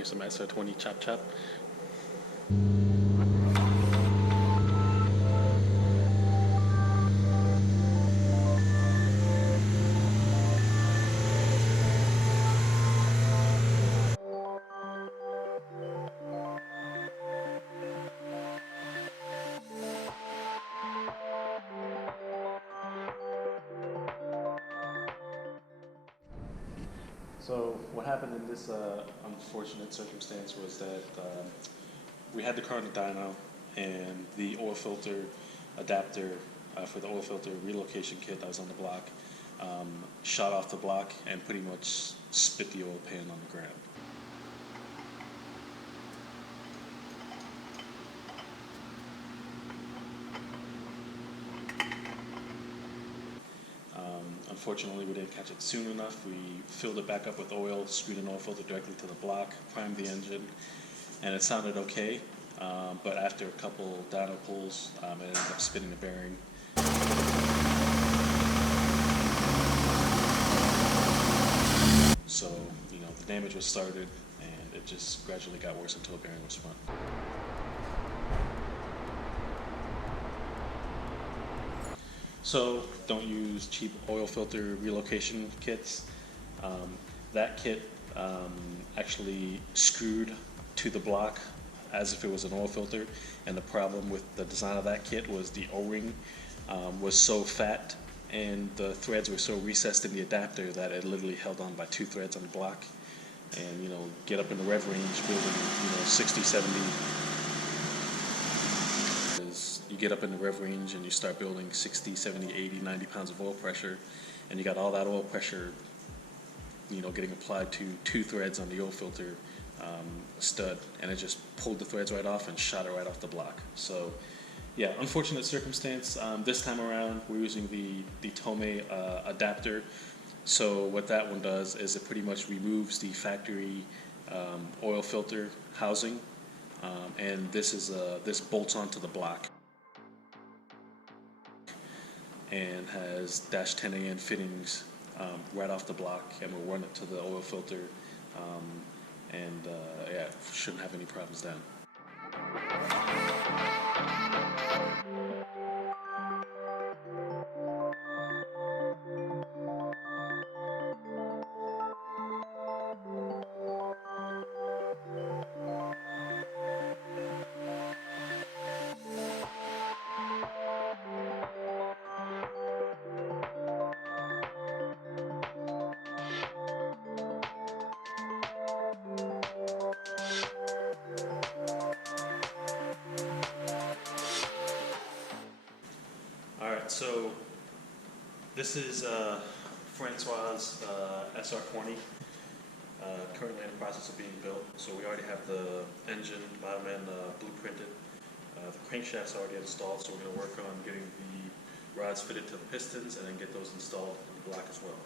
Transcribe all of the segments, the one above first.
hear some SR20 chop chop. So what happened in this unfortunate circumstance was that we had the car in the dyno, and the oil filter adapter for the oil filter relocation kit that was on the block shot off the block and pretty much spit the oil pan on the ground. Unfortunately, we didn't catch it soon enough. We filled it back up with oil, screwed an oil filter directly to the block, primed the engine, and it sounded okay. But after a couple dyno pulls, it ended up spinning the bearing. So, the damage was started, and it just gradually got worse until the bearing was spun. So don't use cheap oil filter relocation kits. That kit actually screwed to the block as if it was an oil filter, and the problem with the design of that kit was the O-ring was so fat and the threads were so recessed in the adapter that it literally held on by two threads on the block. And get up in the rev range building 60, 70. You get up in the rev range and you start building 60, 70, 80, 90 pounds of oil pressure, and you got all that oil pressure getting applied to two threads on the oil filter stud, and it just pulled the threads right off and shot it right off the block. So yeah, unfortunate circumstance. This time around we're using the Tomei adapter. So what that one does is it pretty much removes the factory oil filter housing, and this bolts onto the block and has -10AN fittings right off the block, and we'll run it to the oil filter, and yeah, shouldn't have any problems then. So this is Francois' SR20, currently in the process of being built. So we already have the engine, bottom end blueprinted. The crankshaft's already installed, so we're going to work on getting the rods fitted to the pistons and then get those installed in the block as well.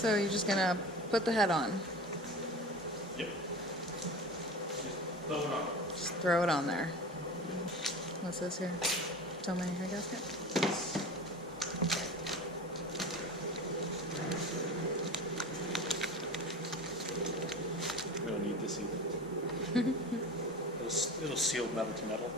So you're just gonna put the head on. Yep. Just throw it on. Just throw it on there. What's this here? Tell me your gasket. We don't need this either. It'll seal metal to metal.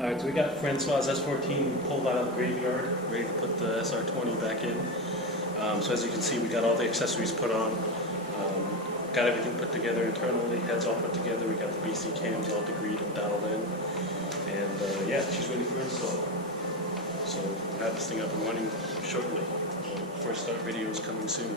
All right, so we got Francois' S14 pulled out of the graveyard, ready to put the SR20 back in. So as you can see, we got all the accessories put on, got everything put together internally, heads all put together, we got the BC cams all degreed and dialed in, and yeah, she's ready for install. So we'll have this thing up and running shortly. First start video is coming soon.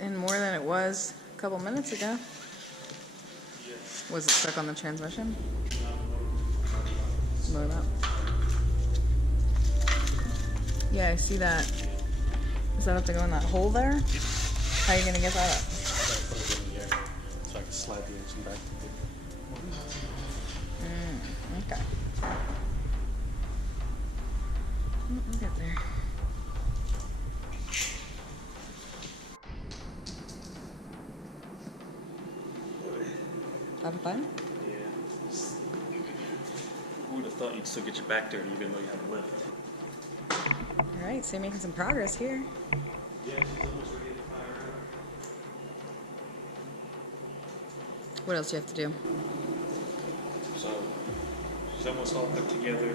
in more than it was a couple minutes ago. Was it stuck on the transmission? Load up. Yeah, I see that. Does that have to go in that hole there? How are you gonna get that up? Put it in the air so I can slide the engine back. Okay. We'll get there. Having fun? Yeah. Who would have thought you'd still get your back dirty even though you have a lift? All right, so you're making some progress here. Yeah, she's almost ready to fire up. What else do you have to do? So she's almost all put together,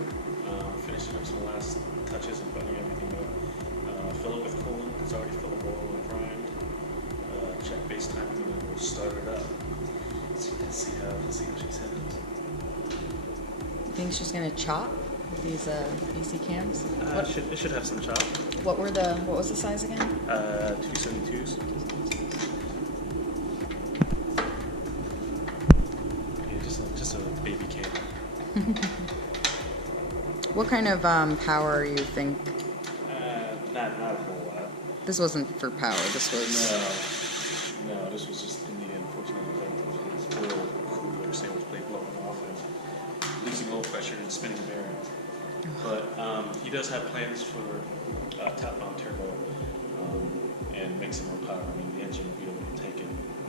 finishing up some last touches and buttoning everything up. Fill it with coolant, it's already fillable and primed. Check base timing and then we'll start it up. So you can see how she's headed. You think she's gonna chop these BC cams? It should have some chop. What was the size again? 272s. Yeah, just a baby cam. What kind of power you think? Not a whole lot. This wasn't for power. This was. No, this was just in the unfortunate event of his oil cooler sandwich plate blowing off and losing oil pressure and spinning the bearing. But he does have plans for top-on turbo and make some more power. I mean, the engine will be able to take it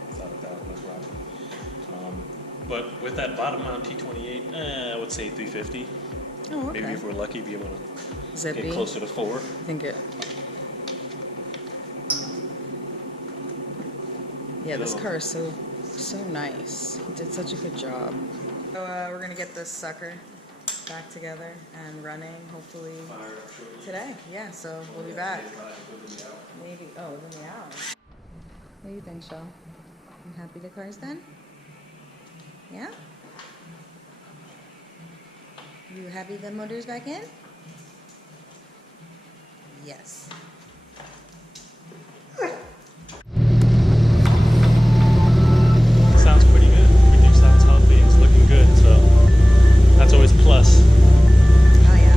without a doubt, no problem. But with that bottom mount T28, I would say 350. Oh, okay. Maybe if we're lucky, be able to Zippy. get closer to 4. I think it. Yeah, this car is so nice. He did such a good job. So we're gonna get this sucker back together and running hopefully today. Yeah, so we'll be back. Maybe within the hour. What do you think, Shell? You happy the car's done? Yeah? You happy the motor's back in? Yes. Sounds pretty good. Everything sounds healthy. It's looking good. So that's always a plus. Oh yeah.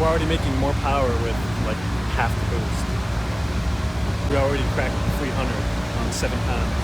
We're already making more power with like half the boost. We already cracked 300 on 7 pounds.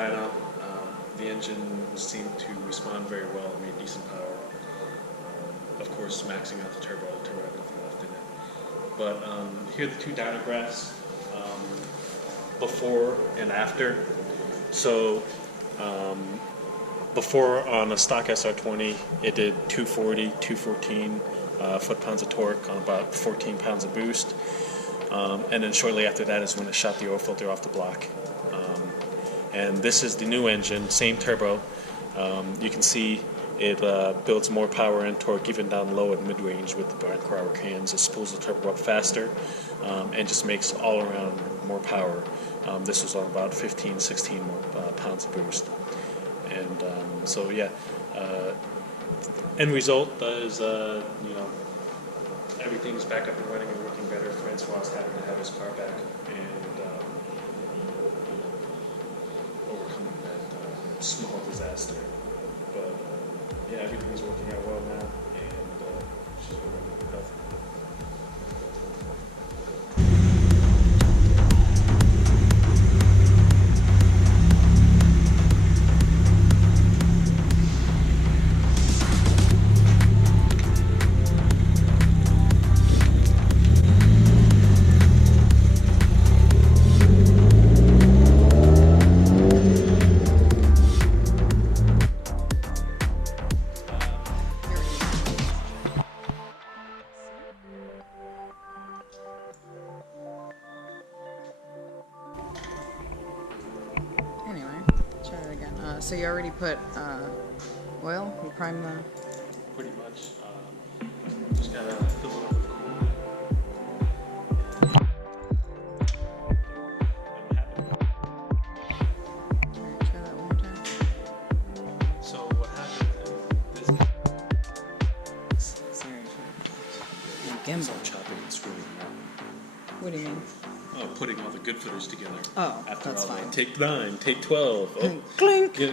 dyno. The engine seemed to respond very well, made decent power. Of course, maxing out the turbo had nothing left in it. But here are the two dyno graphs, before and after. So before on a stock SR20, it did 240, 214 foot-pounds of torque on about 14 pounds of boost. And then shortly after that is when it shot the oil filter off the block. And this is the new engine, same turbo. You can see it builds more power and torque even down low at mid-range with the bar-per-hour cans. It spools the turbo up faster and just makes all around more power. This was on about 15, 16 more pounds of boost. And so yeah, end result is everything's back up and running and working better. Francois is happy to have his car back and overcoming that small disaster. But yeah, everything's working out well now, and she's really healthy. Anyway, try that again. So you already put oil? You prime the... Pretty much. Just gotta fill it up with coolant. Alright, try that one more time. So what happened is Sorry. I'm Gimbal. chopping and screwing them What do you mean? out. Oh, putting all the good footers together. Oh, After that's all fine. Take 9, take 12. Oh, Clink! yeah.